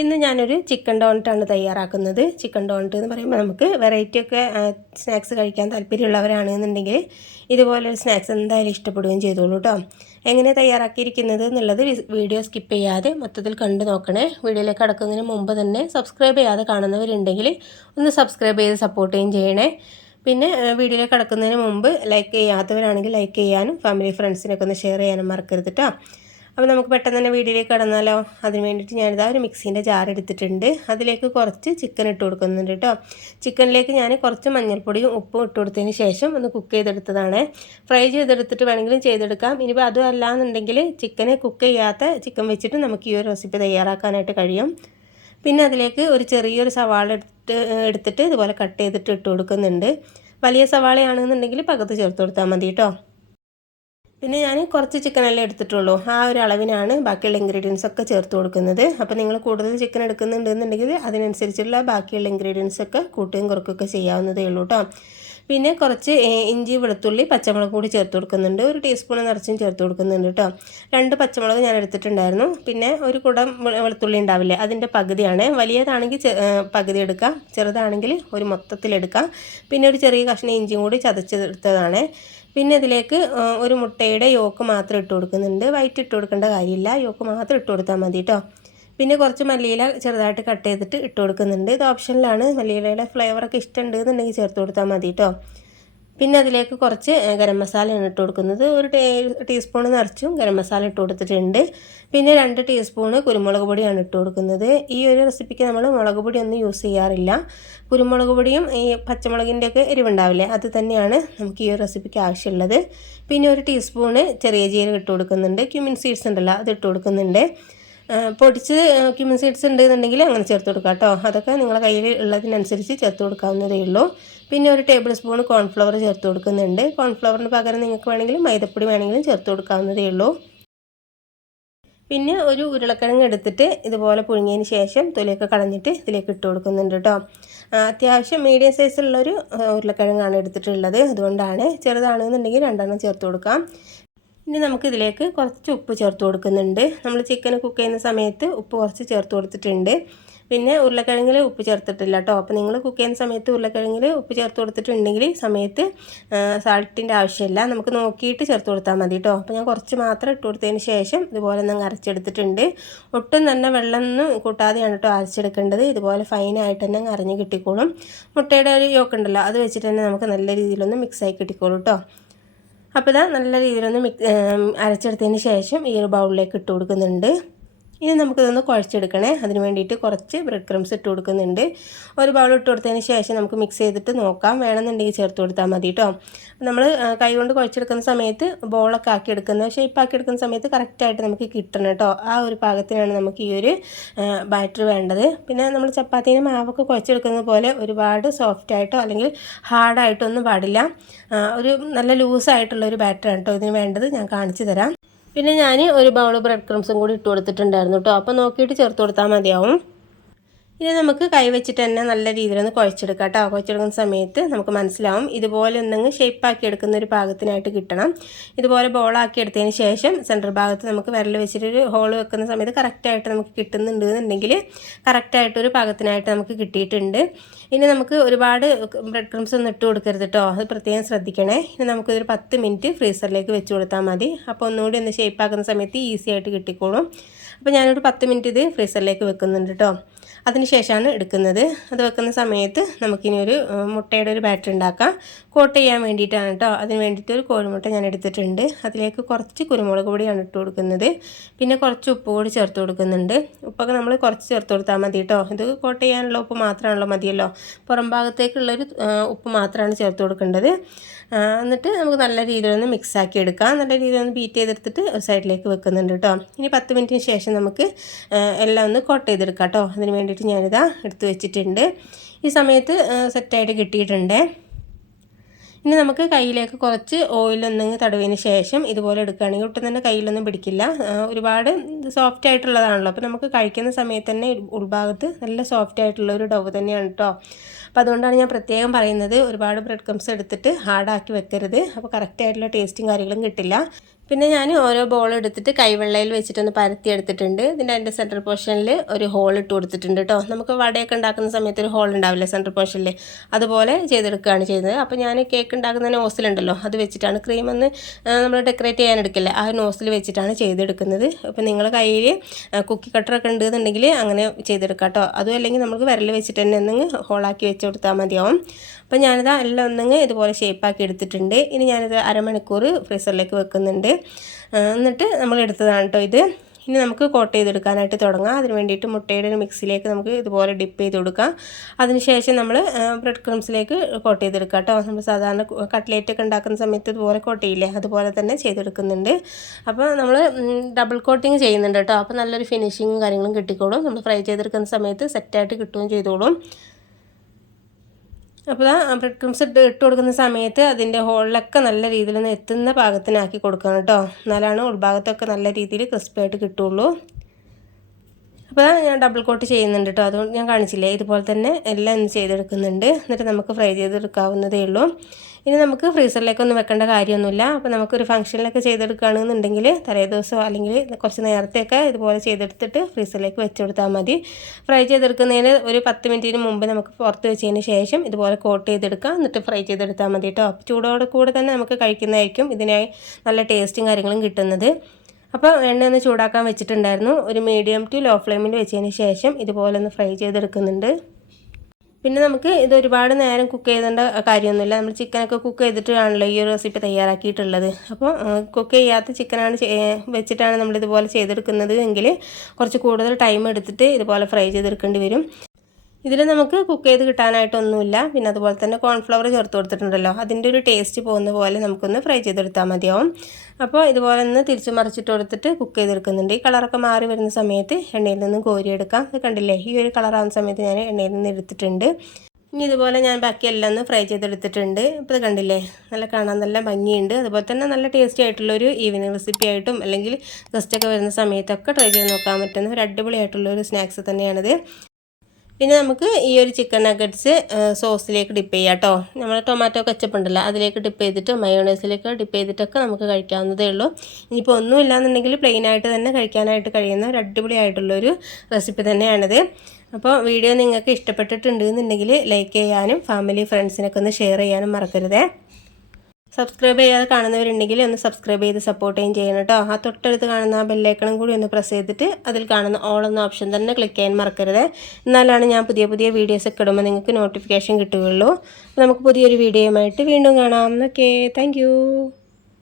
ഇന്ന് ഞാനൊരു ചിക്കൻ ഡോണറ്റാണ് തയ്യാറാക്കുന്നത്. ചിക്കൻ ഡോണറ്റ് എന്ന് പറയുമ്പോൾ നമുക്ക് വെറൈറ്റി ഒക്കെ സ്നാക്സ് കഴിക്കാൻ താല്പര്യമുള്ളവരാണെന്നുണ്ടെങ്കിൽ ഇതുപോലൊരു സ്നാക്സ് എന്തായാലും ഇഷ്ടപ്പെടുകയും ചെയ്തോളൂ കേട്ടോ എങ്ങനെ തയ്യാറാക്കിയിരിക്കുന്നത് എന്നുള്ളത് വീഡിയോ സ്കിപ്പ് ചെയ്യാതെ മൊത്തത്തിൽ കണ്ടു നോക്കണേ. വീഡിയോയിലേക്ക് കടക്കുന്നതിന് മുമ്പ് തന്നെ സബ്സ്ക്രൈബ് ചെയ്യാതെ കാണുന്നവരുണ്ടെങ്കിൽ ഒന്ന് സബ്സ്ക്രൈബ് ചെയ്ത് സപ്പോർട്ട് ചെയ്യുകയും ചെയ്യണേ. പിന്നെ വീഡിയോയിലേക്ക് കടക്കുന്നതിന് മുമ്പ് ലൈക്ക് ചെയ്യാത്തവരാണെങ്കിൽ ലൈക്ക് ചെയ്യാനും ഫാമിലി ഫ്രണ്ട്സിനൊക്കെ ഒന്ന് ഷെയർ ചെയ്യാനും മറക്കരുത് കേട്ടോ അപ്പോൾ നമുക്ക് പെട്ടെന്ന് തന്നെ വീഡിയോയിലേക്ക് കടന്നാലോ? അതിന് വേണ്ടിയിട്ട് ഞാനിതാ ഒരു മിക്സീന്റെ ജാർ എടുത്തിട്ടുണ്ട്. അതിലേക്ക് കുറച്ച് ചിക്കൻ ഇട്ട് കൊടുക്കുന്നുണ്ട് കേട്ടോ. ചിക്കനിലേക്ക് ഞാൻ കുറച്ച് മഞ്ഞൾപ്പൊടിയും ഉപ്പും ഇട്ട് കൊടുത്തതിന് ശേഷം ഒന്ന് കുക്ക് ചെയ്തെടുത്തതാണ്. ഫ്രൈ ചെയ്തെടുത്തിട്ട് വേണമെങ്കിലും ചെയ്തെടുക്കാം. ഇനിയിപ്പോൾ അതും അല്ലാന്നുണ്ടെങ്കിൽ ചിക്കനെ കുക്ക് ചെയ്യാത്ത ചിക്കൻ വെച്ചിട്ട് നമുക്ക് ഈ ഒരു റെസിപ്പി തയ്യാറാക്കാനായിട്ട് കഴിയും. പിന്നെ അതിലേക്ക് ഒരു ചെറിയൊരു സവാള എടുത്ത് എടുത്തിട്ട് ഇതുപോലെ കട്ട് ചെയ്തിട്ട് ഇട്ട് കൊടുക്കുന്നുണ്ട്. വലിയ സവാളയാണെന്നുണ്ടെങ്കിൽ പകത്ത് ചേർത്ത് കൊടുത്താൽ മതി കേട്ടോ. പിന്നെ ഞാൻ കുറച്ച് ചിക്കൻ അല്ലേ എടുത്തിട്ടുള്ളൂ. ആ ഒരു അളവിനാണ് ബാക്കിയുള്ള ഇൻഗ്രീഡിയൻസ് ഒക്കെ ചേർത്ത് കൊടുക്കുന്നത്. അപ്പോൾ നിങ്ങൾ കൂടുതൽ ചിക്കൻ എടുക്കുന്നുണ്ടെന്നുണ്ടെങ്കിൽ അതിനനുസരിച്ചുള്ള ബാക്കിയുള്ള ഇൻഗ്രീഡിയൻസ് ഒക്കെ കൂട്ടുകയും കുറക്കുകയൊക്കെ ചെയ്യാവുന്നതേ ഉള്ളൂ കേട്ടോ പിന്നെ കുറച്ച് ഇഞ്ചി വെളുത്തുള്ളി പച്ചമുളക് കൂടി ചേർത്ത് കൊടുക്കുന്നുണ്ട്. ഒരു ടീസ്പൂൺ നിറച്ചും ചേർത്ത് കൊടുക്കുന്നുണ്ട് കേട്ടോ രണ്ട് പച്ചമുളക് ഞാൻ എടുത്തിട്ടുണ്ടായിരുന്നു. പിന്നെ ഒരു കുടം വെളുത്തുള്ളി ഉണ്ടാവില്ലേ അതിന്റെ പകുതിയാണ്. വലിയതാണെങ്കിൽ പകുതി എടുക്കാം. ചെറുതാണെങ്കിൽ ഒരു മൊത്തത്തിലെടുക്കാം പിന്നെ ഒരു ചെറിയ കഷ്ണം ഇഞ്ചിയും കൂടി ചതച്ചെടുത്തതാണ് പിന്നെ ഇതിലേക്ക് ഒരു മുട്ടയുടെ യോക്ക് മാത്രം ഇട്ട് കൊടുക്കുന്നുണ്ട്. വൈറ്റ് ഇട്ട് കൊടുക്കേണ്ട കാര്യമില്ല. യോക്ക് മാത്രം ഇട്ട് കൊടുത്താൽ മതി കേട്ടോ പിന്നെ കുറച്ച് മല്ലിയില ചെറുതായിട്ട് കട്ട് ചെയ്തിട്ട് ഇട്ട് കൊടുക്കുന്നുണ്ട്. ഇത് ഓപ്ഷനിലാണ്. മല്ലിയിലയുടെ ഫ്ലേവറൊക്കെ ഇഷ്ടമുണ്ട് എന്നുണ്ടെങ്കിൽ ചേർത്ത് കൊടുത്താൽ മതി കേട്ടോ പിന്നെ അതിലേക്ക് കുറച്ച് ഗരം മസാലയാണ് ഇട്ട് കൊടുക്കുന്നത്. ഒരു ടീസ്പൂൺ നിറച്ചും ഗരം മസാല ഇട്ട് കൊടുത്തിട്ടുണ്ട്. പിന്നെ രണ്ട് ടീസ്പൂണ് കുരുമുളക് പൊടിയാണ് ഇട്ട് കൊടുക്കുന്നത്. ഈ ഒരു റെസിപ്പിക്ക് നമ്മൾ മുളക് പൊടി ഒന്നും യൂസ് ചെയ്യാറില്ല. കുരുമുളക് പൊടിയും ഈ പച്ചമുളകിന്റെ ഒക്കെ എരിവുണ്ടാവില്ലേ? അത് തന്നെയാണ് നമുക്ക് ഈ ഒരു റെസിപ്പിക്ക് ആവശ്യമുള്ളത്. പിന്നെ ഒരു ടീസ്പൂണ് ചെറിയ ജീരകം ഇട്ട് കൊടുക്കുന്നുണ്ട്. ക്യുമിൻ സീഡ്സ് ഉണ്ടല്ലോ അത് ഇട്ട് കൊടുക്കുന്നുണ്ട്. പൊടിച്ച് ക്യുമിൻ സീഡ്സ് ഉണ്ടെന്നുണ്ടെങ്കിൽ അങ്ങനെ ചേർത്ത് കൊടുക്കാം കേട്ടോ. അതൊക്കെ നിങ്ങളുടെ കയ്യിൽ ഉള്ളതിനനുസരിച്ച് ചേർത്ത് കൊടുക്കാവുന്നതേ ഉള്ളൂ. പിന്നെ ഒരു ടേബിൾ സ്പൂൺ കോൺഫ്ലവർ ചേർത്ത് കൊടുക്കുന്നുണ്ട്. കോൺഫ്ലവറിന് പകരം നിങ്ങൾക്ക് വേണമെങ്കിൽ മൈദപ്പൊടി വേണമെങ്കിലും ചേർത്ത് കൊടുക്കാവുന്നതേ ഉള്ളൂ. പിന്നെ ഒരു ഉരുളക്കിഴങ്ങ് എടുത്തിട്ട് ഇതുപോലെ പുഴുങ്ങിയതിന് ശേഷം തൊലിയൊക്കെ കളഞ്ഞിട്ട് ഇതിലേക്ക് ഇട്ട് കൊടുക്കുന്നുണ്ട് കേട്ടോ. അത്യാവശ്യം മീഡിയം സൈസിലുള്ളൊരു ഉരുളക്കിഴങ്ങാണ് എടുത്തിട്ടുള്ളത്. അതുകൊണ്ടാണ് ചെറുതാണെന്നുണ്ടെങ്കിൽ രണ്ടെണ്ണം ചേർത്ത് കൊടുക്കാം. ഇനി നമുക്കിതിലേക്ക് കുറച്ച് ഉപ്പ് ചേർത്ത് കൊടുക്കുന്നുണ്ട്. നമ്മൾ ചിക്കൻ കുക്ക് ചെയ്യുന്ന സമയത്ത് ഉപ്പ് കുറച്ച് ചേർത്ത് കൊടുത്തിട്ടുണ്ട്. പിന്നെ ഉരുളക്കിഴങ്ങിൽ ഉപ്പ് ചേർത്തിട്ടില്ല കേട്ടോ അപ്പോൾ നിങ്ങൾ കുക്ക് ചെയ്യുന്ന സമയത്ത് ഉരുളക്കിഴങ്ങിൽ ഉപ്പ് ചേർത്ത് കൊടുത്തിട്ടുണ്ടെങ്കിൽ സമയത്ത് സാൾട്ടിന്റെ ആവശ്യമില്ല. നമുക്ക് നോക്കിയിട്ട് ചേർത്ത് കൊടുത്താൽ മതി കേട്ടോ അപ്പോൾ ഞാൻ കുറച്ച് മാത്രം ഇട്ട് കൊടുത്തതിന് ശേഷം ഇതുപോലെ ഒന്ന് അരച്ചെടുത്തിട്ടുണ്ട്. ഒട്ടും തന്നെ വെള്ളം ഒന്നും കൂട്ടാതെയാണ് കേട്ടോ അരച്ചെടുക്കേണ്ടത്. ഇതുപോലെ ഫൈനായിട്ട് തന്നെ അരഞ്ഞ് കിട്ടിക്കോളും. മുട്ടയുടെ ഒരു യോക്കുണ്ടല്ലോ അത് വെച്ചിട്ട് തന്നെ നമുക്ക് നല്ല രീതിയിലൊന്ന് മിക്സായി കിട്ടിക്കോളും കേട്ടോ അപ്പോൾ ഇതാ നല്ല രീതിയിലൊന്ന് മിക് അരച്ചെടുത്തതിന് ശേഷം ഈ ഒരു ബൗളിലേക്ക് ഇട്ട് കൊടുക്കുന്നുണ്ട്. ഇനി നമുക്കിതൊന്ന് കുഴച്ചെടുക്കണേ. അതിന് വേണ്ടിയിട്ട് കുറച്ച് ബ്രെഡ് ക്രംസ് ഇട്ട് കൊടുക്കുന്നുണ്ട്. ഒരു ബൗൾ ഇട്ട് കൊടുത്തതിന് ശേഷം നമുക്ക് മിക്സ് ചെയ്തിട്ട് നോക്കാം. വേണമെന്നുണ്ടെങ്കിൽ ചേർത്ത് കൊടുത്താൽ മതി കേട്ടോ നമ്മൾ കൈ കൊണ്ട് കുഴച്ചെടുക്കുന്ന സമയത്ത് ബോളൊക്കെ ആക്കി എടുക്കുന്ന ഷേപ്പ് ആക്കി എടുക്കുന്ന സമയത്ത് കറക്റ്റായിട്ട് നമുക്ക് കിട്ടണം കേട്ടോ ആ ഒരു പാകത്തിനാണ് നമുക്ക് ഈ ഒരു ബാറ്റർ വേണ്ടത്. പിന്നെ നമ്മൾ ചപ്പാത്തീനെ മാവൊക്കെ കുഴച്ചെടുക്കുന്നത് പോലെ ഒരുപാട് സോഫ്റ്റ് ആയിട്ടോ അല്ലെങ്കിൽ ഹാർഡായിട്ടോ ഒന്നും പാടില്ല. ഒരു നല്ല ലൂസായിട്ടുള്ള ഒരു ബാറ്ററാണ് കേട്ടോ ഇതിന് വേണ്ടത്. ഞാൻ കാണിച്ചു തരാം. പിന്നെ ഞാൻ ഒരു ബൗൾ ബ്രെഡ് ക്രംസും കൂടി ഇട്ട് കൊടുത്തിട്ടുണ്ടായിരുന്നു കേട്ടോ അപ്പോൾ നോക്കിയിട്ട് ചേർത്ത് കൊടുത്താൽ മതിയാവും. ഇനി നമുക്ക് കൈവച്ചിട്ട് തന്നെ നല്ല രീതിയിൽ ഒന്ന് കുഴച്ചെടുക്കാം കേട്ടോ കുഴച്ചെടുക്കുന്ന സമയത്ത് നമുക്ക് മനസ്സിലാവും ഇതുപോലെ ഒന്നങ്ങ് ഷേപ്പാക്കി എടുക്കുന്ന ഒരു പാകത്തിനായിട്ട് കിട്ടണം. ഇതുപോലെ ബോളാക്കി എടുത്തതിന് ശേഷം സെന്റർ ഭാഗത്ത് നമുക്ക് വിരൽ വെച്ചിട്ട് ഒരു ഹോൾ വെക്കുന്ന സമയത്ത് കറക്റ്റായിട്ട് നമുക്ക് കിട്ടുന്നുണ്ട് എന്നുണ്ടെങ്കിൽ കറക്റ്റായിട്ടൊരു പാകത്തിനായിട്ട് നമുക്ക് കിട്ടിയിട്ടുണ്ട്. ഇനി നമുക്ക് ഒരുപാട് ബ്രെഡ് ക്രംസ് ഒന്നും ഇട്ട് കൊടുക്കരുത് കേട്ടോ അത് പ്രത്യേകം ശ്രദ്ധിക്കണേ. ഇനി നമുക്കിതൊരു പത്ത് മിനിറ്റ് ഫ്രീസറിലേക്ക് വെച്ച് കൊടുത്താൽ മതി. അപ്പോൾ ഒന്നുകൂടി ഒന്ന് ഷേപ്പാക്കുന്ന സമയത്ത് ഈസി ആയിട്ട് കിട്ടിക്കോളും. അപ്പോൾ ഞാനൊരു പത്ത് മിനിറ്റ് ഇത് ഫ്രീസറിലേക്ക് വെക്കുന്നുണ്ട് കേട്ടോ അതിനുശേഷമാണ് എടുക്കുന്നത്. അത് വെക്കുന്ന സമയത്ത് നമുക്കിനി ഒരു മുട്ടയുടെ ഒരു ബാറ്റർ ഉണ്ടാക്കാം. കോട്ട് ചെയ്യാൻ വേണ്ടിയിട്ടാണ് കേട്ടോ അതിന് വേണ്ടിയിട്ട് ഒരു കോഴിമുട്ട ഞാൻ എടുത്തിട്ടുണ്ട്. അതിലേക്ക് കുറച്ച് കുരുമുളക് പൊടിയാണ് ഇട്ട് കൊടുക്കുന്നത്. പിന്നെ കുറച്ച് ഉപ്പ് കൂടി ചേർത്ത് കൊടുക്കുന്നുണ്ട്. ഉപ്പൊക്കെ നമ്മൾ കുറച്ച് ചേർത്ത് കൊടുത്താൽ മതി കേട്ടോ ഇത് കോട്ട് ചെയ്യാനുള്ള ഉപ്പ് മാത്രമാണല്ലോ മതിയല്ലോ. പുറം ഭാഗത്തേക്കുള്ളൊരു ഉപ്പ് മാത്രമാണ് ചേർത്ത് കൊടുക്കേണ്ടത്. എന്നിട്ട് നമുക്ക് നല്ല രീതിയിലൊന്ന് മിക്സാക്കി എടുക്കാം. നല്ല രീതിയിലൊന്ന് ബീറ്റ് ചെയ്തെടുത്തിട്ട് ഒരു സൈഡിലേക്ക് വെക്കുന്നുണ്ട് കേട്ടോ ഇനി പത്ത് മിനിറ്റിന് ശേഷം നമുക്ക് എല്ലാം ഒന്ന് കോട്ട് ചെയ്തെടുക്കാം കേട്ടോ അതിന് വേണ്ടിയിട്ട് ഞാനിതാ എടുത്ത് വെച്ചിട്ടുണ്ട്. ഈ സമയത്ത് സെറ്റായിട്ട് കിട്ടിയിട്ടുണ്ട്. ഇനി നമുക്ക് കയ്യിലേക്ക് കുറച്ച് ഓയിലൊന്നെങ്കിൽ തടവിന് ശേഷം ഇതുപോലെ എടുക്കുകയാണെങ്കിൽ ഒട്ടും തന്നെ കയ്യിലൊന്നും പിടിക്കില്ല. ഒരുപാട് സോഫ്റ്റ് ആയിട്ടുള്ളതാണല്ലോ. അപ്പോൾ നമുക്ക് കഴിക്കുന്ന സമയത്ത് തന്നെ ഉൾഭാഗത്ത് നല്ല സോഫ്റ്റ് ആയിട്ടുള്ള ഒരു ഡവ് തന്നെയാണ് കേട്ടോ അപ്പോൾ അതുകൊണ്ടാണ് ഞാൻ പ്രത്യേകം പറയുന്നത് ഒരുപാട് ബ്രെഡ് ക്രംസ് എടുത്തിട്ട് ഹാർഡാക്കി വെക്കരുത്. അപ്പോൾ കറക്റ്റായിട്ടുള്ള ടേസ്റ്റും കാര്യങ്ങളും കിട്ടില്ല. പിന്നെ ഞാൻ ഓരോ ബോൾ എടുത്തിട്ട് കൈവെള്ളയിൽ വെച്ചിട്ടൊന്ന് പരത്തി എടുത്തിട്ടുണ്ട്. ഇതിന്റെ അതിന്റെ സെന്റർ പോർഷനിൽ ഒരു ഹോൾ ഇട്ട് കൊടുത്തിട്ടുണ്ട് കേട്ടോ നമുക്ക് വടയൊക്കെ ഉണ്ടാക്കുന്ന സമയത്ത് ഒരു ഹോൾ ഉണ്ടാവില്ലേ സെന്റർ പോർഷനിൽ അതുപോലെ ചെയ്തെടുക്കുകയാണ് ചെയ്യുന്നത്. അപ്പോൾ ഞാൻ കേക്ക് ഉണ്ടാക്കുന്ന നോസിലുണ്ടല്ലോ അത് വെച്ചിട്ടാണ് ക്രീം ഒന്ന് നമ്മൾ ഡെക്കറേറ്റ് ചെയ്യാൻ എടുക്കില്ല? ആ നോസിൽ വെച്ചിട്ടാണ് ചെയ്തെടുക്കുന്നത്. അപ്പോൾ നിങ്ങൾ കയ്യിൽ കുക്കി കട്ടറൊക്കെ ഉണ്ടെന്നുണ്ടെങ്കിൽ അങ്ങനെ ചെയ്തെടുക്കാം കേട്ടോ അതും അല്ലെങ്കിൽ നമുക്ക് വിരൽ വെച്ചിട്ട് തന്നെ ഒന്ന് ഹോളാക്കി വെച്ച് കൊടുത്താൽ മതിയാവും. അപ്പോൾ ഞാനിത് എല്ലാം ഒന്നെങ്കിൽ ഇതുപോലെ ഷേപ്പാക്കി എടുത്തിട്ടുണ്ട്. ഇനി ഞാനിത് അരമണിക്കൂർ ഫ്രീസറിലേക്ക് വെക്കുന്നുണ്ട്. എന്നിട്ട് നമ്മൾ എടുത്തതാണ് കേട്ടോ ഇത്. ഇനി നമുക്ക് കോട്ട് ചെയ്തെടുക്കാനായിട്ട് തുടങ്ങാം. അതിന് വേണ്ടിയിട്ട് മുട്ടയുടെ ഒരു മിക്സിലേക്ക് നമുക്ക് ഇതുപോലെ ഡിപ്പ് ചെയ്ത് കൊടുക്കാം. അതിനുശേഷം നമ്മൾ ബ്രെഡ് ക്രംസിലേക്ക് കോട്ട് ചെയ്തെടുക്കാം കേട്ടോ നമ്മൾ സാധാരണ കട്ട്ലേറ്റ് ഒക്കെ ഉണ്ടാക്കുന്ന സമയത്ത് ഇതുപോലെ കോട്ട് ചെയ്യില്ലേ? അതുപോലെ തന്നെ ചെയ്തെടുക്കുന്നുണ്ട്. അപ്പോൾ നമ്മൾ ഡബിൾ കോട്ടിങ് ചെയ്യുന്നുണ്ട് കേട്ടോ അപ്പോൾ നല്ലൊരു ഫിനിഷിങ്ങും കാര്യങ്ങളും കിട്ടിക്കോളും. നമ്മൾ ഫ്രൈ ചെയ്തെടുക്കുന്ന സമയത്ത് സെറ്റായിട്ട് കിട്ടുകയും ചെയ്തോളും. അപ്പോൾ ആ ബ്രെഡ് ക്രംസ് ഇട്ട് ഇട്ട് കൊടുക്കുന്ന സമയത്ത് അതിന്റെ ഹോളിലൊക്കെ നല്ല രീതിയിൽ ഒന്ന് എത്തുന്ന പാകത്തിനാക്കി കൊടുക്കണം കേട്ടോ എന്നാലാണ് ഉൾഭാഗത്തൊക്കെ നല്ല രീതിയിൽ ക്രിസ്പി ആയിട്ട് കിട്ടുള്ളൂ. അപ്പോൾ ഞാൻ ഡബിൾ കോട്ട് ചെയ്യുന്നുണ്ട് കേട്ടോ അതുകൊണ്ട് ഞാൻ കാണിച്ചില്ലേ? ഇതുപോലെ തന്നെ എല്ലാം ചെയ്തെടുക്കുന്നുണ്ട്. എന്നിട്ട് നമുക്ക് ഫ്രൈ ചെയ്തെടുക്കാവുന്നതേ ഉള്ളൂ. ഇനി നമുക്ക് ഫ്രീസറിലേക്കൊന്നും വെക്കേണ്ട കാര്യമൊന്നുമില്ല. അപ്പോൾ നമുക്കൊരു ഫംഗ്ഷനിലൊക്കെ ചെയ്തെടുക്കുകയാണെന്നുണ്ടെങ്കിൽ തലേ ദിവസമോ അല്ലെങ്കിൽ കുറച്ച് നേരത്തെയൊക്കെ ഇതുപോലെ ചെയ്തെടുത്തിട്ട് ഫ്രീസറിലേക്ക് വെച്ച് കൊടുത്താൽ മതി. ഫ്രൈ ചെയ്തെടുക്കുന്നതിന് ഒരു പത്ത് മിനിറ്റിന് മുമ്പ് നമുക്ക് പുറത്ത് വെച്ചതിന് ശേഷം ഇതുപോലെ കോട്ട് ചെയ്തെടുക്കാം എന്നിട്ട് ഫ്രൈ ചെയ്തെടുത്താൽ മതി കേട്ടോ. ചൂടോടെ കൂടെ തന്നെ നമുക്ക് കഴിക്കുന്നതായിരിക്കും ഇതിനായി നല്ല ടേസ്റ്റും കാര്യങ്ങളും കിട്ടുന്നത്. അപ്പോൾ എണ്ണ ഒന്ന് ചൂടാക്കാൻ വെച്ചിട്ടുണ്ടായിരുന്നു. ഒരു മീഡിയം ടു ലോ ഫ്ലെയിമിൽ വെച്ചതിന് ശേഷം ഇതുപോലെ ഒന്ന് ഫ്രൈ ചെയ്തെടുക്കുന്നുണ്ട്. പിന്നെ നമുക്ക് ഇത് ഒരുപാട് നേരം കുക്ക് ചെയ്തേണ്ട കാര്യമൊന്നുമില്ല. നമ്മൾ ചിക്കനൊക്കെ കുക്ക് ചെയ്തിട്ടാണല്ലോ ഈ റെസിപ്പി തയ്യാറാക്കിയിട്ടുള്ളത്. അപ്പോൾ കുക്ക് ചെയ്യാത്ത ചിക്കനാണ് വെച്ചിട്ടാണ് നമ്മളിതുപോലെ ചെയ്തെടുക്കുന്നത്. എങ്കിൽ കുറച്ച് കൂടുതൽ ടൈം എടുത്തിട്ട് ഇതുപോലെ ഫ്രൈ ചെയ്തെടുക്കേണ്ടി വരും. ഇതിൽ നമുക്ക് കുക്ക് ചെയ്ത് കിട്ടാനായിട്ടൊന്നുമില്ല. പിന്നെ അതുപോലെ തന്നെ കോൺഫ്ലവർ ചേർത്ത് കൊടുത്തിട്ടുണ്ടല്ലോ. അതിന്റെ ഒരു ടേസ്റ്റ് പോകുന്ന പോലെ നമുക്കൊന്ന് ഫ്രൈ ചെയ്തെടുത്താൽ മതിയാവും. അപ്പോൾ ഇതുപോലെ ഒന്ന് തിരിച്ചു മറിച്ചിട്ട് കൊടുത്തിട്ട് കുക്ക് ചെയ്തെടുക്കുന്നുണ്ട്. ഈ കളറൊക്കെ മാറി വരുന്ന സമയത്ത് എണ്ണയിൽ നിന്നും കോരിയെടുക്കാം അത് കണ്ടില്ലേ? ഈ ഒരു കളറാവുന്ന സമയത്ത് ഞാൻ എണ്ണയിൽ നിന്ന് എടുത്തിട്ടുണ്ട്. ഇനി ഇതുപോലെ ഞാൻ ബാക്കി എല്ലാം ഒന്ന് ഫ്രൈ ചെയ്തെടുത്തിട്ടുണ്ട്. ഇപ്പോൾ ഇത് കണ്ടില്ലേ? നല്ല കാണാൻ നല്ല ഭംഗിയുണ്ട്. അതുപോലെ തന്നെ നല്ല ടേസ്റ്റി ആയിട്ടുള്ളൊരു ഈവനിങ് റെസിപ്പി ആയിട്ടും അല്ലെങ്കിൽ ഗസ്റ്റൊക്കെ വരുന്ന സമയത്തൊക്കെ ട്രൈ ചെയ്ത് നോക്കാൻ പറ്റുന്ന ഒരു അടിപൊളിയായിട്ടുള്ളൊരു സ്നാക്സ് തന്നെയാണിത്. പിന്നെ നമുക്ക് ഈ ഒരു ചിക്കൻ നഗറ്റ്സ് സോസിലേക്ക് ഡിപ്പ് ചെയ്യാം കേട്ടോ നമ്മൾ ടൊമാറ്റോ കച്ചപ്പ് ഉണ്ടല്ലോ അതിലേക്ക് ഡിപ്പ് ചെയ്തിട്ട് മയോണൈസിലേക്ക് ഡിപ്പ് ചെയ്തിട്ടൊക്കെ നമുക്ക് കഴിക്കാവുന്നതേ ഉള്ളൂ. ഇനിയിപ്പോൾ ഒന്നും ഇല്ലാന്നുണ്ടെങ്കിൽ പ്ലെയിൻ ആയിട്ട് തന്നെ കഴിക്കാനായിട്ട് കഴിയുന്ന ഒരു അടിപൊളിയായിട്ടുള്ളൊരു റെസിപ്പി തന്നെയാണിത്. അപ്പോൾ വീഡിയോ നിങ്ങൾക്ക് ഇഷ്ടപ്പെട്ടിട്ടുണ്ട് എന്നുണ്ടെങ്കിൽ ലൈക്ക് ചെയ്യാനും ഫാമിലി ഫ്രണ്ട്സിനൊക്കെ ഒന്ന് ഷെയർ ചെയ്യാനും മറക്കരുതേ. സബ്സ്ക്രൈബ് ചെയ്യാതെ കാണുന്നവരുണ്ടെങ്കിൽ ഒന്ന് സബ്സ്ക്രൈബ് ചെയ്ത് സപ്പോർട്ട് ചെയ്യുകയും ചെയ്യണം കേട്ടോ. ആ തൊട്ടടുത്ത് കാണുന്ന ആ ബെല്ലൈക്കണും കൂടി ഒന്ന് പ്രസ് ചെയ്തിട്ട് അതിൽ കാണുന്ന ഓൾ എന്ന ഓപ്ഷൻ തന്നെ ക്ലിക്ക് ചെയ്യാൻ മറക്കരുത്. എന്നാലാണ് ഞാൻ പുതിയ പുതിയ വീഡിയോസ് ഒക്കെ ഇടുമ്പോൾ നിങ്ങൾക്ക് നോട്ടിഫിക്കേഷൻ കിട്ടുകയുള്ളൂ. നമുക്ക് പുതിയൊരു വീഡിയോയുമായിട്ട് വീണ്ടും കാണാം. Okay thank